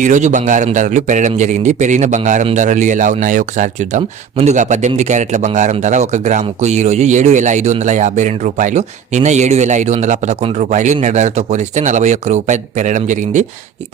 ఈ రోజు బంగారం ధరలు పెరగడం జరిగింది. పెరిగిన బంగారం ధరలు ఎలా ఉన్నాయో ఒకసారి చూద్దాం. ముందుగా 18 క్యారెట్ల బంగారం ధర 1 గ్రాముకు ఈ రోజు 7,552 రూపాయలు, నిన్న 7,511 రూపాయలు. నిన్న ధరతో పోలిస్తే 41 రూపాయలు పెరగడం జరిగింది.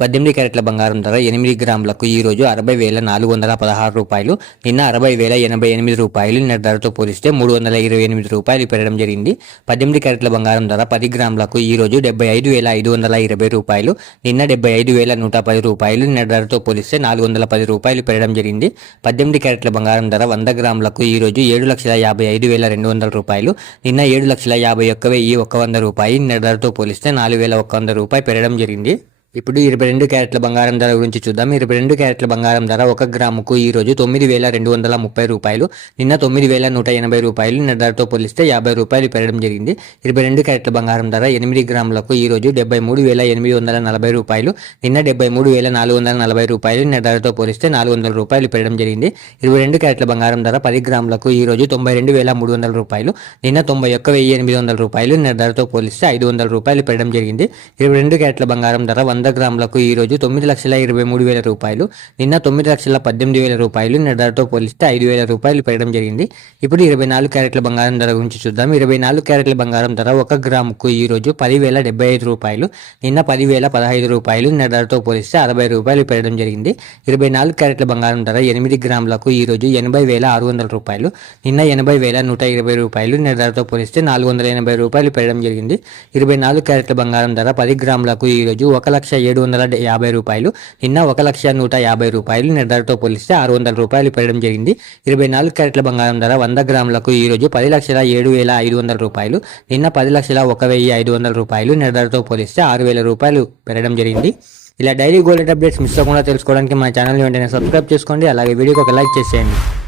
18 క్యారెట్ల బంగారం ధర 8 గ్రాములకు ఈ రోజు 60,416 రూపాయలు, నిన్న 60,088 రూపాయలు. నిన్న ధరతో పోలిస్తే 328 రూపాయలు పెరగడం జరిగింది. 18 క్యారెట్ల బంగారం ధర 10 గ్రాములకు ఈ రోజు 75,520 రూపాయలు, నిన్న 75,110 రూపాయలు. నిన్న ధరతో పోలిస్తే 410 రూపాయలు పెరగడం జరిగింది. 18 క్యారెట్ల బంగారం ధర 100 గ్రాములకు ఈ రోజు 7,55,200 రూపాయలు, నిన్న 7,51,100 రూపాయలు. నిన్న ధరతో పోలిస్తే 4,100 రూపాయలు పెరగడం జరిగింది. ఇప్పుడు 22 క్యారెట్ల బంగారం ధర గురించి చూద్దాం. 22 క్యారెట్ల బంగారం ధర 1 గ్రాముకు ఈ రోజు 9,230 రూపాయలు, నిన్న 9,180 రూపాయలు. నిన్న ధరతో పోలిస్తే 50 రూపాయలు పెరగడం జరిగింది. 22 క్యారెట్ల బంగారం ధర 8 గ్రాములకు ఈ రోజు 73,840 రూపాయలు, నిన్న 73,440 రూపాయలు. నిన్న ధరతో పోలిస్తే 400 రూపాయలు పెరగడం జరిగింది. 22 క్యారెట్ల బంగారం ధర 10 గ్రాములకు ఈ రోజు 92,300 రూపాయలు, నిన్న 91,800 రూపాయలు. నిన్న ధరతో పోలిస్తే 500 రూపాయలు పెరగడం జరిగింది. 22 క్యారెట్ల బంగారం ధర 100 గ్రాములకు ఈ రోజు 9,23,000 రూపాయలు, నిన్న 9,18,000 రూపాయలు. నిన్న ధరతో పోలిస్తే 5,000 రూపాయలు పెరగడం జరిగింది. ఇప్పుడు 24 క్యారెట్ల బంగారం ధర గురించి చూద్దాం. 24 క్యారెట్ల బంగారం ధర 1 గ్రాముకు ఈ రోజు 10,075 రూపాయలు, నిన్న 10,015 రూపాయలు. నిన్న ధరతో పోలిస్తే 60 రూపాయలు పెరగడం జరిగింది. 24 క్యారెట్ల బంగారం ధర 8 గ్రాములకు ఈ రోజు 80,600 రూపాయలు, నిన్న 80,120 రూపాయలు. నిన్న ధరతో పోలిస్తే 480 రూపాయలు పెరగడం జరిగింది. 24 క్యారెట్ల బంగారం ధర 10 గ్రాములకు ఈ రోజు 1,750 రూపాయలు, నిన్న 1,150 రూపాయలు. నిన్న ధరతో పోలిస్తే 600 రూపాయలు పెరగడం జరిగింది. 24 క్యారెట్ల బంగారం ధర 100 గ్రాములకు ఈ రోజు 10,07,500 రూపాయలు, నిన్న 10,01,500 రూపాయలు. నిన్న ధరతో పోలిస్తే 6,000 రూపాయలు పెరగడం జరిగింది. ఇలా డైలీ గోల్డ్ అప్డేట్స్ మిస్ అవ్వకుండా తెలుసుకోవడానికి మా ఛానల్ వెంటనే సబ్స్క్రైబ్ చేసుకోండి. అలాగే వీడియోకి ఒక లైక్ చేసేయండి.